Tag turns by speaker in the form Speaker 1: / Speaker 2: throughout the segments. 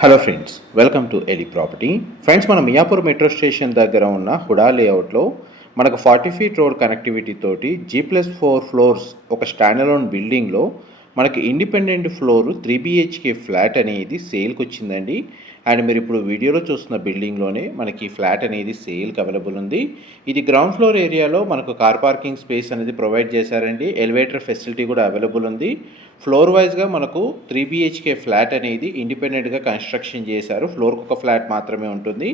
Speaker 1: Hello friends welcome to Eli property friends మన Miyapur metro station దగ్గర ఉన్న హుడా లేఅవుట్లో మనకు ఫార్టీ ఫీట్ రోడ్ కనెక్టివిటీ తోటి జీ ప్లస్ ఫోర్ ఫ్లోర్స్ ఒక స్టాండలోన్ బిల్డింగ్లో మనకి independent floor three BHK flat అనేది సేల్కి వచ్చిందండి. అండ్ మీరు ఇప్పుడు వీడియోలో చూస్తున్న బిల్డింగ్లోనే మనకి ఫ్లాట్ అనేది సేల్కి అవైలబుల్ ఉంది. ఇది గ్రౌండ్ ఫ్లోర్ ఏరియాలో మనకు కార్ పార్కింగ్ స్పేస్ అనేది ప్రొవైడ్ చేశారండి. ఎలివేటర్ ఫెసిలిటీ కూడా అవైలబుల్ ఉంది. ఫ్లోర్ వైజ్గా మనకు త్రీ బిహెచ్కే ఫ్లాట్ అనేది ఇండిపెండెంట్గా కన్స్ట్రక్షన్ చేశారు. ఫ్లోర్కి ఒక ఫ్లాట్ మాత్రమే ఉంటుంది.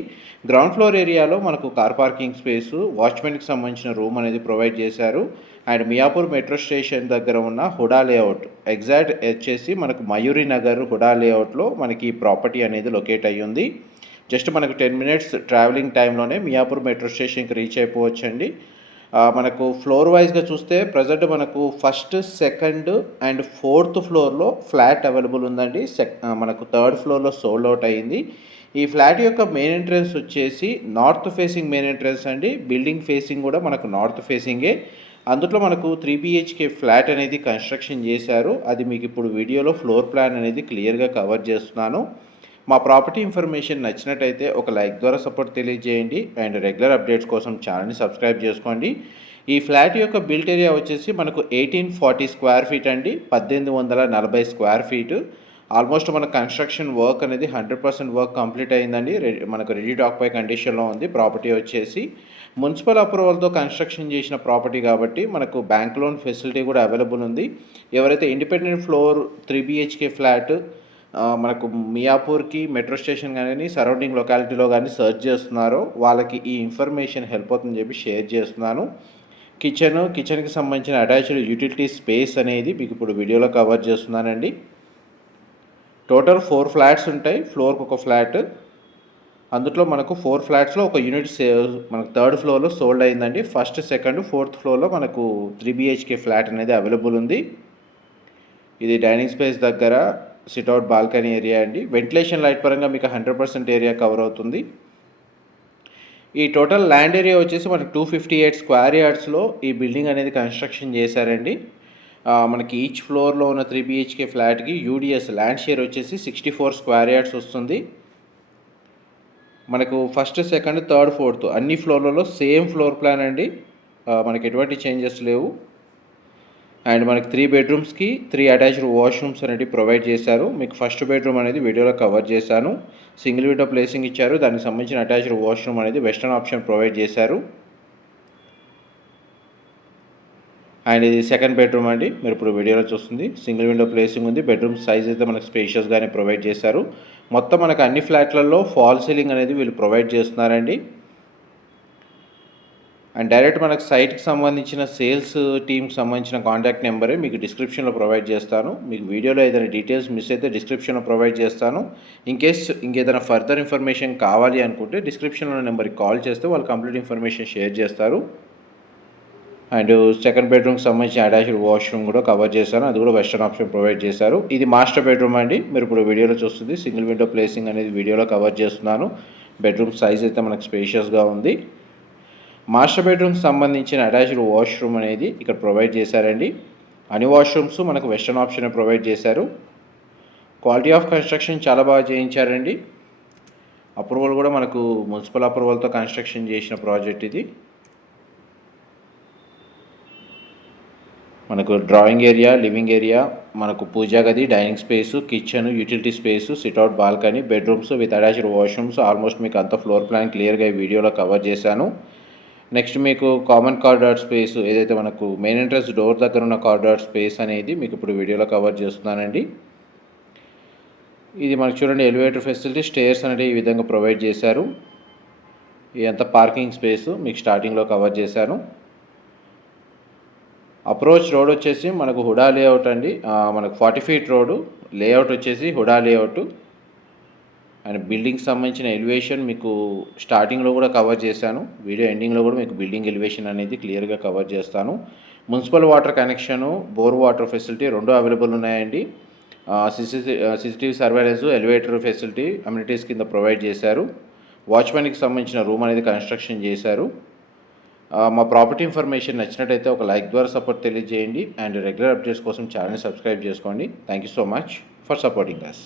Speaker 1: గ్రౌండ్ ఫ్లోర్ ఏరియాలో మనకు కార్ పార్కింగ్ స్పేసు వాచ్మెన్కి సంబంధించిన రూమ్ అనేది ప్రొవైడ్ చేశారు. అండ్ మియాపూర్ మెట్రో స్టేషన్ దగ్గర ఉన్న హుడా లేఅవుట్ ఎగ్జాక్ట్ వచ్చేసి మనకు మయూరి నగర్ హుడా లేఅవుట్లో మనకి ఈ ప్రాపర్టీ అనేది లొకేట్ అయ్యి ఉంది. జస్ట్ మనకు టెన్ మినిట్స్ ట్రావెలింగ్ టైంలోనే మియాపూర్ మెట్రో స్టేషన్కి రీచ్ అయిపోవచ్చండి. మనకు ఫ్లోర్ వైజ్గా చూస్తే ప్రజెంట్ మనకు ఫస్ట్ సెకండ్ అండ్ ఫోర్త్ ఫ్లోర్లో ఫ్లాట్ అవైలబుల్ ఉందండి. సెక్ మనకు థర్డ్ ఫ్లోర్లో సోల్డ్ అవుట్ అయ్యింది ఈ ఫ్లాట్ యొక్క మెయిన్ ఎంట్రన్స్ వచ్చేసి నార్త్ ఫేసింగ్ మెయిన్ ఎంట్రన్స్ అండి. బిల్డింగ్ ఫేసింగ్ కూడా మనకు నార్త్ ఫేసింగే అందులో మనకు త్రీ బిహెచ్కే ఫ్లాట్ అనేది కన్స్ట్రక్షన్ చేశారు. అది మీకు ఇప్పుడు వీడియోలో ఫ్లోర్ ప్లాన్ అనేది క్లియర్గా కవర్ చేస్తున్నాను. మా ప్రాపర్టీ ఇన్ఫర్మేషన్ నచ్చినట్టయితే ఒక లైక్ ద్వారా సపోర్ట్ తెలియజేయండి అండ్ రెగ్యులర్ అప్డేట్స్ కోసం ఛానల్ని సబ్స్క్రైబ్ చేసుకోండి. ఈ ఫ్లాట్ యొక్క బిల్ట్ ఏరియా వచ్చేసి మనకు ఎయిటీన్ ఫార్టీ స్క్వేర్ ఫీట్ అండి. పద్దెనిమిది వందల నలభై స్క్వేర్ ఫీట్. ఆల్మోస్ట్ మన కన్స్ట్రక్షన్ వర్క్ అనేది హండ్రెడ్ పర్సెంట్ వర్క్ కంప్లీట్ అయిందండి. రెడీ మనకు రెడీ డాక్ పై కండిషన్లో ఉంది ప్రాపర్టీ వచ్చేసి. మున్సిపల్ అప్రూవల్తో కన్స్ట్రక్షన్ చేసిన ప్రాపర్టీ కాబట్టి మనకు బ్యాంక్ లోన్ ఫెసిలిటీ కూడా అవైలబుల్ ఉంది. ఎవరైతే independent floor three BHK flat మనకు మియాపూర్కి మెట్రో స్టేషన్ కానీ సరౌండింగ్ లొకాలిటీలో కానీ సర్చ్ చేస్తున్నారో. వాళ్ళకి ఈ ఇన్ఫర్మేషన్ హెల్ప్ అవుతుందని చెప్పి షేర్ చేస్తున్నాను. కిచెన్ కిచెన్కి సంబంధించిన అటాచ్డ్ యూటిలిటీ స్పేస్ అనేది మీకు ఇప్పుడు వీడియోలో కవర్ చేస్తున్నానండి. టోటల్ ఫోర్ ఫ్లాట్స్ ఉంటాయి. ఫ్లోర్కి ఒక ఫ్లాట్. అందులో మనకు ఫోర్ ఫ్లాట్స్లో ఒక యూనిట్ సే మనకు థర్డ్ ఫ్లోర్లో సోల్డ్ అయిందండి. ఫస్ట్ సెకండ్ ఫోర్త్ ఫ్లోర్లో మనకు త్రీ బిహెచ్కే ఫ్లాట్ అనేది అవైలబుల్ ఉంది. ఇది డైనింగ్ స్పేస్ దగ్గర. సిట్అవుట్ బాల్కనీ ఏరియా అండి. వెంటిలేషన్ లైట్ పరంగా మీకు హండ్రెడ్ పర్సెంట్ ఏరియా కవర్ అవుతుంది. ఈ టోటల్ ల్యాండ్ ఏరియా వచ్చేసి మనకి టూ ఫిఫ్టీ ఎయిట్ స్క్వేర్ యార్డ్స్లో ఈ బిల్డింగ్ అనేది కన్స్ట్రక్షన్ చేశారండి. మనకి ఈచ్ ఫ్లోర్లో ఉన్న త్రీ బిహెచ్కే ఫ్లాట్కి యూడిఎస్ ల్యాండ్ షేర్ వచ్చేసి సిక్స్టీ ఫోర్ స్క్వేర్ యార్డ్స్ వస్తుంది. మనకు ఫస్ట్ సెకండ్ థర్డ్ ఫోర్త్ అన్ని ఫ్లోర్లలో సేమ్ ఫ్లోర్ ప్లాన్ అండి. మనకి ఎటువంటి చేంజెస్ లేవు. అండ్ మనకి త్రీ బెడ్రూమ్స్కి త్రీ అటాచ్డ్ వాష్రూమ్స్ అనేవి ప్రొవైడ్ చేశారు. మీకు ఫస్ట్ బెడ్రూమ్ అనేది వీడియోలో కవర్ చేశాను. సింగిల్ విండో ప్లేసింగ్ ఇచ్చారు. దానికి సంబంధించిన అటాచ్డ్ వాష్రూమ్ అనేది వెస్టర్న్ ఆప్షన్ ప్రొవైడ్ చేశారు. అండ్ ఇది సెకండ్ బెడ్రూమ్ అండి. మీరు ఇప్పుడు వీడియోలో చూస్తుంది. సింగిల్ విండో ప్లేసింగ్ ఉంది. బెడ్రూమ్ సైజ్ అయితే మనకు స్పేషియస్గానే ప్రొవైడ్ చేశారు. మొత్తం మనకు అన్ని ఫ్లాట్లలో ఫాల్ సీలింగ్ అనేది వీళ్ళు ప్రొవైడ్ చేస్తున్నారండి. అండ్ డైరెక్ట్ మనకు సైట్కి సంబంధించిన సేల్స్ టీమ్కి సంబంధించిన కాంటాక్ట్ నెంబరే మీకు డిస్క్రిప్షన్లో ప్రొవైడ్ చేస్తాను. మీకు వీడియోలో ఏదైనా డీటెయిల్స్ మిస్ అయితే డిస్క్రిప్షన్లో ప్రొవైడ్ చేస్తాను. ఇన్ కేస్ ఇంకేదైనా ఫర్దర్ ఇన్ఫర్మేషన్ కావాలి అనుకుంటే డిస్క్రిప్షన్లో నెంబర్కి కాల్ చేస్తే వాళ్ళు కంప్లీట్ ఇన్ఫర్మేషన్ షేర్ చేస్తారు. అండ్ సెకండ్ బెడ్రూమ్కి సంబంధించిన అటాచ్డ్ వాష్రూమ్ కూడా కవర్ చేశాను. అది కూడా వెస్టర్న్ ఆప్షన్ ప్రొవైడ్ చేశారు. ఇది మాస్టర్ బెడ్రూమ్ అండి. మీరు ఇప్పుడు వీడియోలో చూస్తుంది. సింగిల్ విండో ప్లేసింగ్ అనేది వీడియోలో కవర్ చేస్తున్నాను. బెడ్రూమ్ సైజ్ అయితే మనకు స్పేషియస్గా ఉంది. మాస్టర్ బెడ్రూమ్కి సంబంధించిన అటాచ్డ్ వాష్రూమ్ అనేది ఇక్కడ ప్రొవైడ్ చేశారండి. అన్ని వాష్రూమ్స్ మనకు వెస్టర్న్ ఆప్షన్ ప్రొవైడ్ చేశారు. క్వాలిటీ ఆఫ్ కన్స్ట్రక్షన్ చాలా బాగా చేయించారండి. అప్రూవల్ కూడా మనకు మున్సిపల్ అప్రూవల్తో కన్స్ట్రక్షన్ చేసిన ప్రాజెక్ట్ ఇది. మనకు డ్రాయింగ్ ఏరియా లివింగ్ ఏరియా మనకు పూజా గది dining space kitchen utility space sit out balcony bedrooms with attached washrooms. Almost మీకు అంత ఫ్లోర్ ప్లాన్ క్లియర్గా ఈ వీడియోలో కవర్ చేశాను. నెక్స్ట్ మీకు కామన్ కార్డర్ స్పేస్ ఏదైతే మనకు మెయిన్ ఎంట్రన్స్ డోర్ దగ్గర ఉన్న కార్డర్ స్పేస్ అనేది మీకు ఇప్పుడు వీడియోలో కవర్ చేస్తున్నానండి. ఇది మనకు చూడండి ఎలివేటర్ ఫెసిలిటీ స్టేర్స్ అనేది ఈ విధంగా ప్రొవైడ్ చేశారు. ఇదంతా పార్కింగ్ స్పేస్ మీకు స్టార్టింగ్లో కవర్ చేశాను. అప్రోచ్ రోడ్ వచ్చేసి మనకు హుడా లేఅవుట్ అండి. మనకు ఫార్టీ ఫీట్ రోడ్డు లేఅవుట్ వచ్చేసి హుడా లేఅవుట్ అండ్ బిల్డింగ్కి సంబంధించిన ఎలివేషన్ మీకు స్టార్టింగ్లో కూడా కవర్ చేశాను. వీడియో ఎండింగ్లో కూడా మీకు బిల్డింగ్ ఎలివేషన్ అనేది క్లియర్గా కవర్ చేస్తాను. Municipal water connection bore water facility రెండు అవైలబుల్ ఉన్నాయండి. CC CCTV surveillance elevator facility amenities కింద ప్రొవైడ్ చేశారు. వాచ్మెన్కి సంబంధించిన రూమ్ అనేది కన్స్ట్రక్షన్ చేశారు. మా ప్రాపర్టీ ఇన్ఫర్మేషన్ నచ్చినట్టయితే ఒక లైక్ ద్వారా సపోర్ట్ తెలియజేయండి. అండ్ రెగ్యులర్ అప్డేట్స్ కోసం ఛానల్ సబ్స్క్రైబ్ చేసుకోండి. Thank you so much for supporting us.